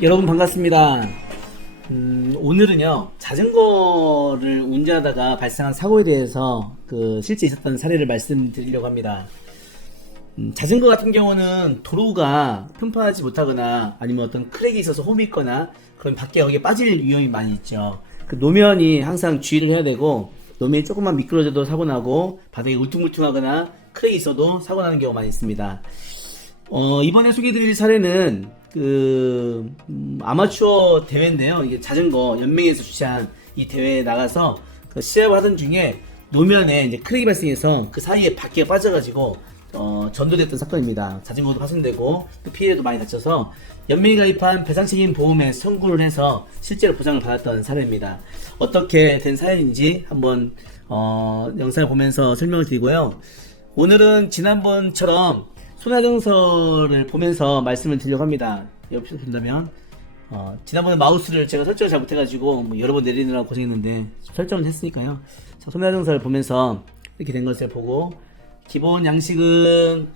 여러분 반갑습니다. 음, 오늘은요 자전거를 운전하다가 발생한 사고에 대해서 그 실제 있었던 사례를 말씀드리려고 합니다. 음, 자전거 같은 경우는 도로가 평평하지 못하거나 아니면 어떤 크랙이 있어서 홈이 있거나 그럼 밖에 여기에 빠질 위험이 많이 있죠. 그 노면이 항상 주의를 해야 되고 노면이 조금만 미끄러져도 사고 나고 바닥이 울퉁불퉁하거나 크랙이 있어도 사고 나는 경우가 많이 있습니다. 어, 이번에 소개해드릴 사례는 그 음, 아마추어 대회인데요. 이게 자전거 연맹에서 주최한 이 대회에 나가서 그 시합을 하던 중에 노면에 이제 크랙이 발생해서 그 사이에 바퀴가 빠져가지고 어, 전도됐던 사건입니다. 자전거도 파손되고 또 피해도 많이 다쳐서 연맹이 가입한 배상책임 보험에 청구를 해서 실제로 보상을 받았던 사례입니다. 어떻게 된 사연인지 한번 어, 영상을 보면서 설명을 드리고요. 오늘은 지난번처럼 손아정서를 보면서 말씀을 드리려고 합니다. 옆에서 본다면 어, 지난번에 마우스를 제가 설정을 잘 못해가지고 뭐 여러 번 내리느라 고생했는데 설정을 했으니까요. 자, 손아정서를 보면서 이렇게 된 것을 보고 기본 양식은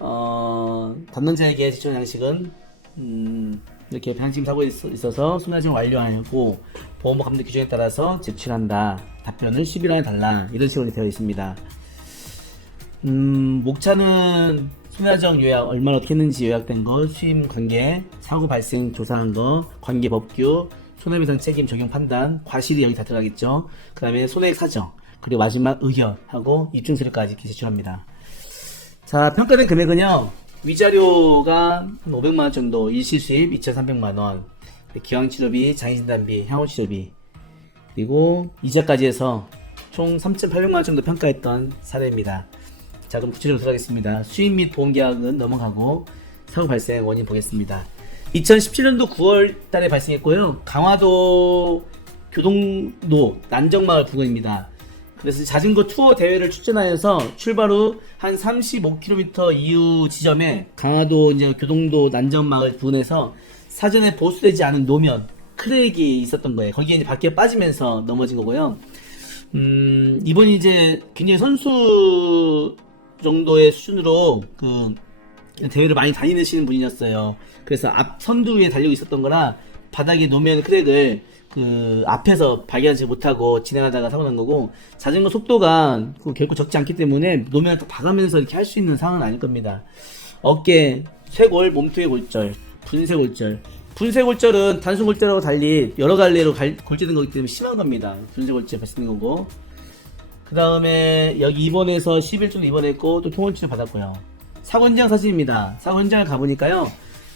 어, 담당자에게 지정 양식은 음, 이렇게 사고에 있- 있어서 손아정 완료하고 보험법 감독 규정에 따라서 제출한다. 답변을 10일 안에 달라. 이런 식으로 되어 있습니다. 음, 목차는 손야정 요약 얼마나 어떻게 했는지 요약된 거, 수임 관계, 사고 발생 조사한 거, 관계 법규, 손해배상 책임 적용 판단, 과실이 여기 다 들어가겠죠. 그 다음에 손해액 사정, 그리고 마지막 의견하고 입증서류까지 이렇게 제출합니다. 자, 평가된 금액은요, 위자료가 한 500만 원 정도, 일시수입 2,300만 원, 기왕 치료비, 장애진단비, 향후 치료비, 그리고 이자까지 해서 총 3,800만 원 정도 평가했던 사례입니다. 자, 그럼 구체적으로 들어가겠습니다. 수입 및 보험 계약은 넘어가고 사고 발생 원인 보겠습니다. 2017년도 9월 달에 발생했고요. 강화도 교동로 난정마을 부근입니다. 그래서 자전거 투어 대회를 출전하여서 출발 후 한 35km 이후 지점에 강화도 이제 교동도 난정마을 부근에서 사전에 보수되지 않은 노면 크랙이 있었던 거예요. 거기에 이제 바퀴가 빠지면서 넘어진 거고요. 음, 이번이 이제 굉장히 선수 정도의 수준으로 그 대회를 많이 다니시는 분이었어요. 그래서 앞 선두 위에 달리고 있었던 거라 바닥에 놓으면 크랙을 그 앞에서 발견하지 못하고 진행하다가 사고 난 거고 자전거 속도가 그 결코 적지 않기 때문에 노면을 또 박으면서 이렇게 할 수 있는 상황은 아닐 겁니다. 어깨, 쇄골, 몸통의 골절, 분쇄골절. 분쇄골절은 단순 골절하고 달리 여러 갈래로 갈- 골절된 거기 때문에 심한 겁니다. 분쇄골절 발생된 거고. 그 다음에 여기 입원해서 10일 정도 입원했고 또 통원 치료 받았고요. 사고 현장 사진입니다. 사고 현장을 가보니까요.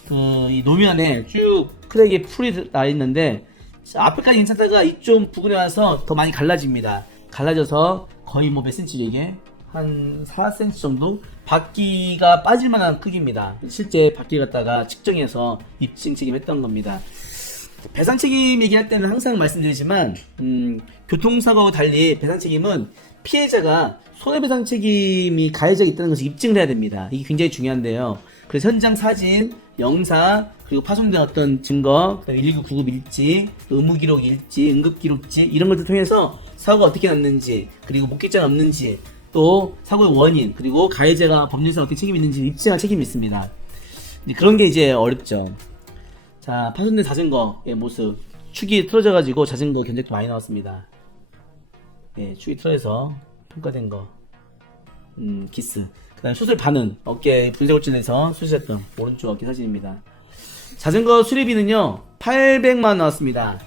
그, 이 노면에 쭉 크랙에 풀이 나 있는데 앞에까지 괜찮다가 이쪽 부근에 와서 더 많이 갈라집니다. 갈라져서 거의 뭐몇 센치죠 이게? 한 4cm 정도? 바퀴가 빠질 만한 크기입니다. 실제 바퀴 갖다가 측정해서 입증 책임했던 겁니다. 배상 책임 얘기할 때는 항상 말씀드리지만 음, 교통사고와 달리 배상 책임은 피해자가 손해배상 책임이 가해자가 있다는 것을 입증을 해야 됩니다. 이게 굉장히 중요한데요. 그래서 현장 사진, 영상, 그리고 파손된 어떤 증거, 그다음에 119 구급 일지, 의무 기록 일지, 응급 기록지 이런 것들 통해서 사고가 어떻게 났는지, 그리고 목격자가 없는지, 또 사고의 원인, 그리고 가해자가 법률상 어떻게 책임이 있는지 입증할 책임이 있습니다. 그런 게 이제 어렵죠. 자, 파손된 자전거의 모습. 축이 틀어져가지고 자전거 견적도 많이 나왔습니다. 예, 축이 틀어져서 평가된 거. 음, 기스. 그 다음에 수술 반응. 어깨 분쇄골절에서 수술했던 오른쪽 어깨 사진입니다. 자전거 수리비는요, 800만원 나왔습니다.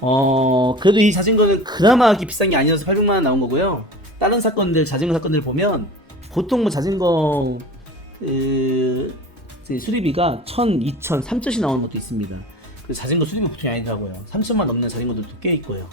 어, 그래도 이 자전거는 그나마 비싼 게 아니어서 800만원 나온 거고요. 다른 사건들, 자전거 사건들 보면, 보통 뭐 자전거, 그, 수리비가 1000, 2000, 3000이 나오는 것도 있습니다. 그래서 자전거 수리비 보통이 아니더라고요. 3000만 넘는 자전거들도 꽤 있고요.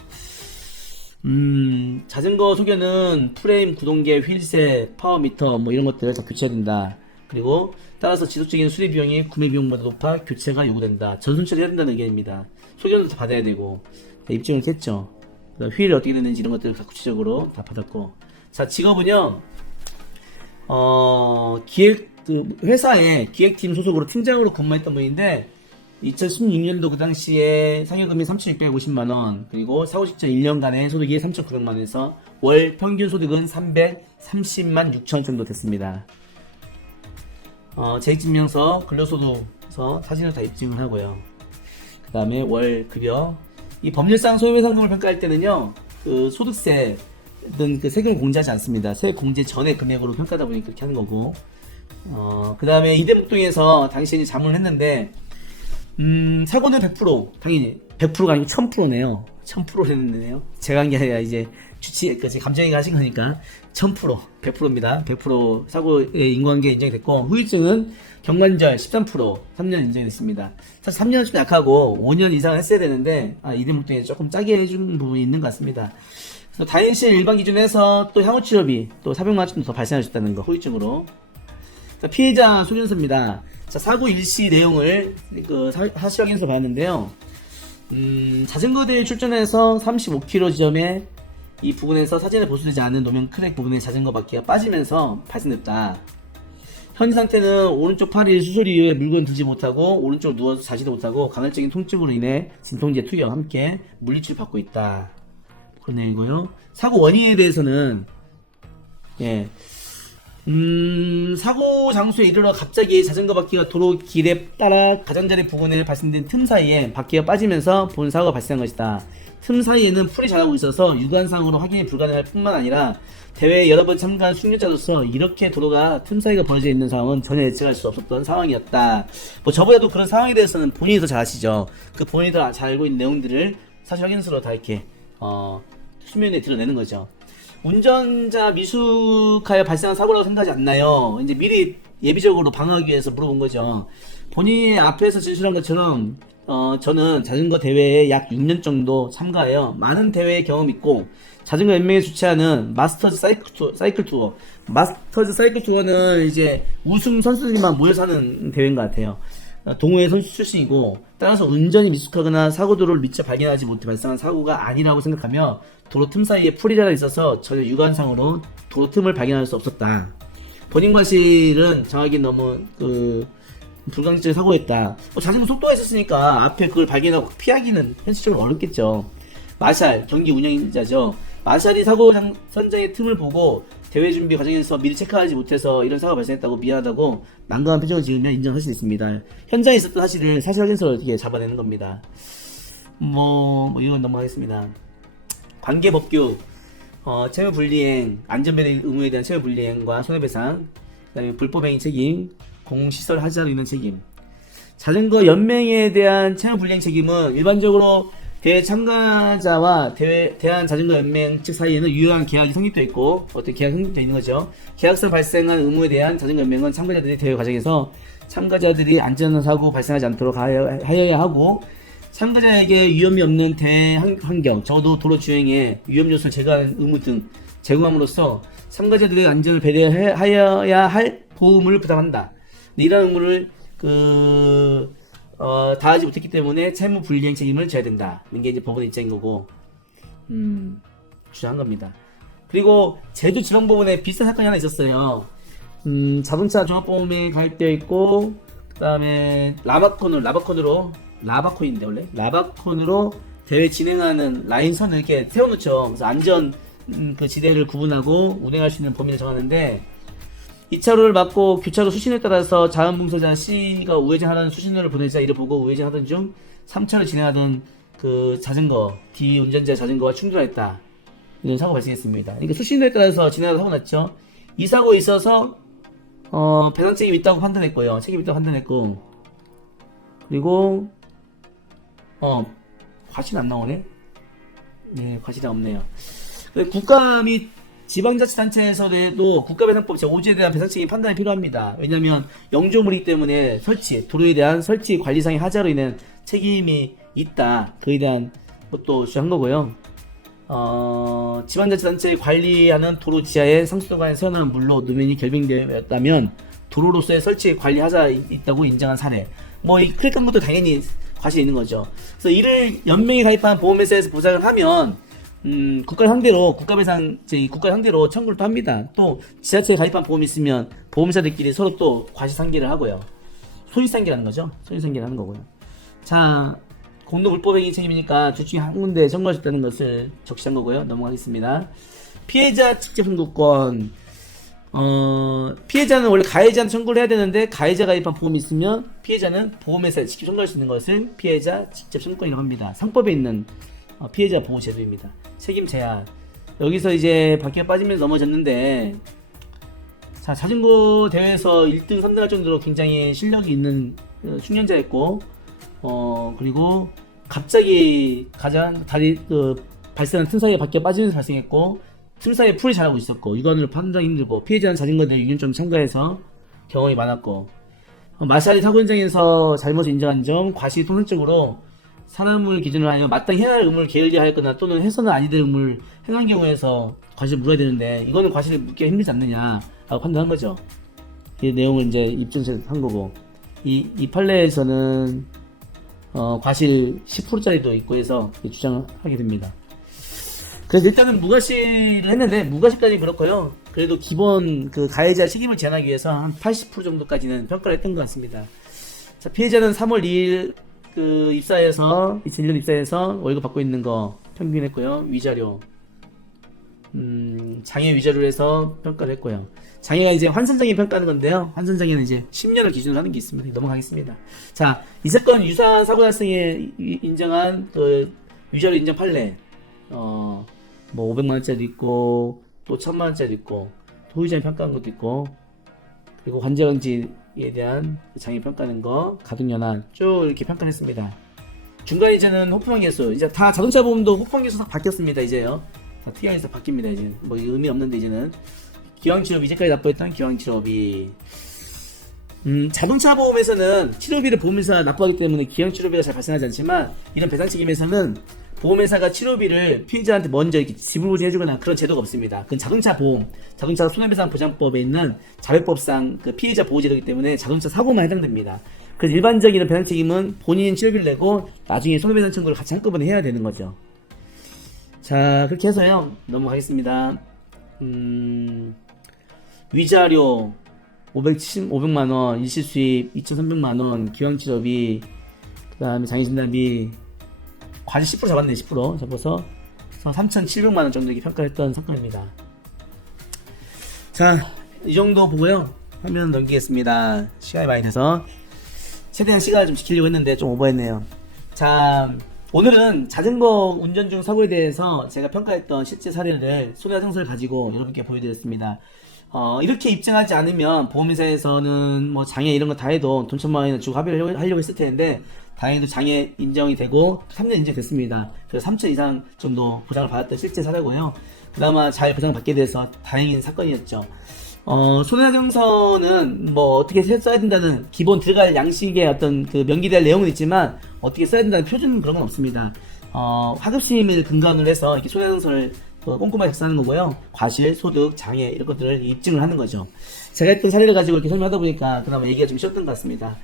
음, 자전거 소개는 프레임, 구동계, 휠셋, 파워미터 뭐 이런 것들 다 교체해야 된다. 그리고 따라서 지속적인 수리 비용이 구매 비용보다 높아 교체가 요구된다. 전손 처리해야 된다는 의견입니다. 소견도 다 받아야 되고 다 입증을 했죠. 휠이 어떻게 됐는지 이런 것들을 다 구체적으로 다 받았고. 자, 직업은요. 어, 기획, 그 회사의 기획팀 소속으로 팀장으로 근무했던 분인데, 2016년도 그 당시에 상여금이 3,650만 원, 그리고 사고 직전 1년간의 소득이 3,900만 원에서 월 평균 소득은 330만 6천 정도 됐습니다. 어, 재직증명서, 근로소득서 사진을 다 입증을 하고요. 그 다음에 월 급여. 이 법률상 소유배상 등을 평가할 때는요, 그 소득세 등 그 세금을 공제하지 않습니다. 세액 공제 전의 금액으로 평가하다 보니 그렇게 하는 거고. 어, 그 다음에 이대목동에서 당신이 자문을 했는데, 음, 사고는 100%, 당연히 100%가 아니고 1000%네요. 1000%를 했는데요. 제가 한 게 아니라 이제 주치, 그, 제 감정이가 하신 거니까 1000%, 100%입니다. 100% 사고의 인과관계 인정이 됐고, 후유증은 경관절 13%, 3년 인정이 됐습니다. 사실 3년은 좀 약하고 5년 이상은 했어야 되는데, 아, 이대목동에 조금 짜게 해준 부분이 있는 것 같습니다. 다인실 일반 기준에서 또 향후 치료비 또 400만 원 정도 더 발생하셨다는 거, 후유증으로. 자, 피해자 소견서입니다. 자, 사고 일시 내용을 그 사- 사실 확인서 봤는데요. 음, 자전거 대회 출전해서 35km 지점에 이 부분에서 사진에 보수되지 않은 노면 크랙 부분에 자전거 바퀴가 빠지면서 발생됐다. 현 상태는 오른쪽 팔이 수술 이후에 물건 들지 못하고 오른쪽으로 누워서 자지도 못하고 간헐적인 통증으로 인해 진통제 투여와 함께 물리치료 받고 있다. 그런 내용이고요. 사고 원인에 대해서는 예, 음, 사고 장소에 이르러 갑자기 자전거 바퀴가 도로 길에 따라 가장자리 부근에 발생된 틈 사이에 바퀴가 빠지면서 본 사고가 발생한 것이다. 틈 사이에는 풀이 자라고 있어서 육안상으로 확인이 불가능할 뿐만 아니라 대회에 여러 번 참가한 숙련자로서 이렇게 도로가 틈 사이가 벌어져 있는 상황은 전혀 예측할 수 없었던 상황이었다. 뭐 저보다도 그런 상황에 대해서는 본인이 더 잘 아시죠. 그 본인이 더 잘 알고 있는 내용들을 사실 확인서로 다 이렇게 어, 수면에 드러내는 거죠. 운전자 미숙하여 발생한 사고라고 생각하지 않나요? 이제 미리 예비적으로 방어하기 위해서 물어본 거죠. 본인이 앞에서 진술한 것처럼 어, 저는 자전거 대회에 약 6년 정도 참가하여 많은 대회에 경험 있고 자전거 연맹에 주최하는 마스터즈 사이클 투어, 사이클 투어. 마스터즈 사이클 투어는 이제 우승 선수들만 모여서 하는 대회인 것 같아요. 어, 동호회 선수 출신이고 따라서 운전이 미숙하거나 사고도를 미처 발견하지 못해 발생한 사고가 아니라고 생각하며 도로 틈 사이에 풀이 자라 있어서 전혀 육안상으로 도로 틈을 발견할 수 없었다. 본인 과실은 정확히 너무 그 불강제적 사고였다. 뭐 자전거 속도가 있었으니까 앞에 그걸 발견하고 피하기는 현실적으로 어렵겠죠. 마샬 경기 운영자죠. 마샬이 사고 장- 선장의 틈을 보고 대회 준비 과정에서 미리 체크하지 못해서 이런 사고가 발생했다고 미안하다고 난감한 표정을 지으며 인정할 수 있습니다. 현장에 있었던 사실을 사실 확인서로 어떻게 잡아내는 겁니다. 뭐, 뭐 이건 넘어가겠습니다. 관계법규, 어, 채무 불이행, 안전벨 의무에 대한 채무 불이행과 손해배상, 그다음에 불법행위 책임, 공시설 하자로 인한 책임. 자전거 연맹에 대한 채무 불이행 책임은 일반적으로 대회 참가자와 대회, 대한자전거연맹 측 사이에는 유효한 계약이 성립되어 있고 어떤 계약이 성립되어 있는 거죠. 계약서 발생한 의무에 대한 자전거연맹은 참가자들이 대회 과정에서 참가자들이 안전한 사고 발생하지 않도록 하여, 하여야 하고 참가자에게 위험이 없는 대환경, 적어도 도로 주행에 위험 요소를 제거하는 의무 등 제공함으로써 참가자들의 안전을 배려하여야 할 보험을 부담한다. 이러한 의무를 그 어, 다 하지 못했기 때문에 채무 불이행 책임을 져야 된다. 이게 이제 법원의 입장인 거고 음, 주장한 겁니다. 그리고 제주 지방법원에 비슷한 사건이 하나 있었어요. 음, 자동차 종합보험에 가입되어 있고 그다음에 라바콘으로 라바콘으로 라바콘인데 원래 라바콘으로 대회 진행하는 라인선을 이렇게 세워놓죠. 그래서 안전 음, 그 지대를 구분하고 운행할 수 있는 범위를 정하는데 2차로를 막고 교차로 수신에 따라서 자원봉사자 C가 우회전하는 수신호를 보내자 이를 보고 우회전하던 중 3차로 진행하던 그 자전거 D 운전자 자전거와 충돌했다. 이런 사고 발생했습니다. 그러니까 수신호에 따라서 진행하다 사고 났죠. 이 사고에 있어서 어, 배상 책임이 있다고 판단했고요. 책임이 있다고 판단했고 그리고 어 과실 안 나오네. 네, 과실이 없네요. 그 국가 및 지방자치단체에서도 국가배상법 제5조에 대한 배상책임 판단이 필요합니다. 왜냐하면 영조물이기 때문에 설치, 도로에 대한 설치 관리상의 하자로 인한 책임이 있다. 그에 대한 것도 주장한 거고요. 어, 지방자치단체에 관리하는 도로 지하에 상수도관에 세워놓은 물로 노면이 결빙되었다면 도로로서의 설치 관리 하자 있다고 인정한 사례. 뭐, 이 클릭한 것도 당연히 과실이 있는 거죠. 그래서 이를 연맹에 가입한 보험회사에서 보장을 하면 음, 국가 상대로 국가 배상 제 국가 상대로 청구를 또 합니다. 또 지자체에 가입한 보험이 있으면 보험사들끼리 서로 또 과실상계를 하고요. 손익상계라는 거죠. 하는 거고요. 자, 공동불법행위 책임이니까 둘 중에 한 군데 청구하셨다는 것을 적시한 거고요. 넘어가겠습니다. 피해자 직접 선고권 어, 피해자는 원래 가해자한테 청구를 해야 되는데 가해자가 입한 보험이 있으면 피해자는 보험회사에 직접 청구할 수 있는 것을 피해자 직접 청구권이라고 합니다. 상법에 있는 어, 피해자 보호 제도입니다. 책임 제한. 여기서 이제 바퀴가 빠지면서 넘어졌는데 자 자전거 대회에서 1등 3등 할 정도로 굉장히 실력이 있는 어, 숙련자였고 어 그리고 갑자기 가장 다리 그 발생한 틈 사이에 바퀴가 빠지면서 발생했고 틈 사이에 풀이 자라고 있었고 이거는 판단이 힘들고 피해자는 자전거 대회 6년점 참가해서 경험이 많았고 어, 마샬이 사고 현장에서 잘못을 인정한 점 과실 통상적으로 사람을 기준으로 하여 마땅히 해야 할 의무를 게을리하였거나 또는 해서는 아니 될 의무를 행한 경우에서 과실을 물어야 되는데 이거는 과실을 묻기가 힘들지 않느냐라고 판단한 거죠. 이 내용을 이제 입증한 거고 이, 이 판례에서는 어, 과실 10%짜리도 있고 해서 주장을 하게 됩니다. 그래서 일단은 무과실을 했는데 무과실까지 그렇고요. 그래도 기본 그 가해자 책임을 제한하기 위해서 한 80% 정도까지는 평가를 했던 것 같습니다. 자, 피해자는 3월 2일 그 입사해서 2001년 입사해서 월급 받고 있는 거 평균했고요. 위자료 음, 장애 위자료를 해서 평가를 했고요. 장애가 이제 환선장애 평가하는 건데요. 환선장애는 이제 10년을 기준으로 하는 게 있습니다. 넘어가겠습니다. 자, 이 사건 유사한 사고 발생에 이- 인정한 그 위자료 인정 판례, 어, 뭐 500만 원짜리 있고 또 1000만 원짜리 있고 소유자에 평가한 것도 있고 그리고 관제방지 에 대한 장애 평가하는 거, 가등연한 쭉 이렇게 평가를 했습니다. 중간 이제는 호프만 개수 이제 다 자동차 보험도 호프만 개수 다 바뀌었습니다 이제요. 다 TI에서 바뀝니다 이제 뭐 의미 없는데 이제는 기왕 치료비 이제까지 납부했던 기왕 치료비 음, 자동차 보험에서는 치료비를 보험회사 납부하기 때문에 기왕치료비가 잘 발생하지 않지만 이런 배상 책임에서는 보험회사가 치료비를 피해자한테 먼저 이렇게 지불해 주거나 그런 제도가 없습니다. 그건 자동차 보험, 자동차 손해배상 보장법에 있는 자회법상 그 피해자 보호제도이기 때문에 자동차 사고만 해당됩니다. 그래서 일반적인 배상 책임은 본인 치료비를 내고 나중에 손해배상 청구를 같이 한꺼번에 해야 되는 거죠. 자, 그렇게 해서요. 넘어가겠습니다. 음, 위자료 570, 500만원, 일시수입 2,300만원, 기왕치료비, 그 다음에 장애진단비, 과실 10% 잡았네, 10% 잡아서 3,700만 원 정도 이렇게 평가했던 사건입니다. 자, 이 정도 보고요. 화면 넘기겠습니다. 시간이 많이 돼서. 최대한 시간을 좀 지키려고 했는데 좀 오버했네요. 자, 오늘은 자전거 운전 중 사고에 대해서 제가 평가했던 실제 사례를 소리와 정서를 가지고 여러분께 보여드렸습니다. 어, 이렇게 입증하지 않으면 보험회사에서는 뭐 장애 이런 거 다 해도 돈 천만 원이나 주고 합의를 하려고- 했을 텐데 다행히도 장애 인정이 되고 3년 인정됐습니다. 그래서 3천 이상 정도 보장을 받았던 실제 사례고요. 그나마 잘 보장받게 돼서 다행인 사건이었죠. 어, 손해배상서는 뭐 어떻게 써야 된다는 기본 들어갈 양식의 어떤 그 명기될 내용은 있지만 어떻게 써야 된다는 표준 그런 건 없습니다. 어, 하급심을 근간으로 해서 이렇게 손해배상서를 어, 꼼꼼하게 작성하는 거고요. 과실, 소득, 장애 이런 것들을 입증을 하는 거죠. 제가 했던 사례를 가지고 이렇게 설명하다 보니까 그나마 얘기가 좀 쉬웠던 것 같습니다.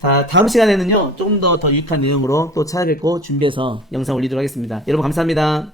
자, 다음 시간에는요, 조금 더 더 유익한 내용으로 또 찾아뵙고 준비해서 영상 올리도록 하겠습니다. 여러분 감사합니다.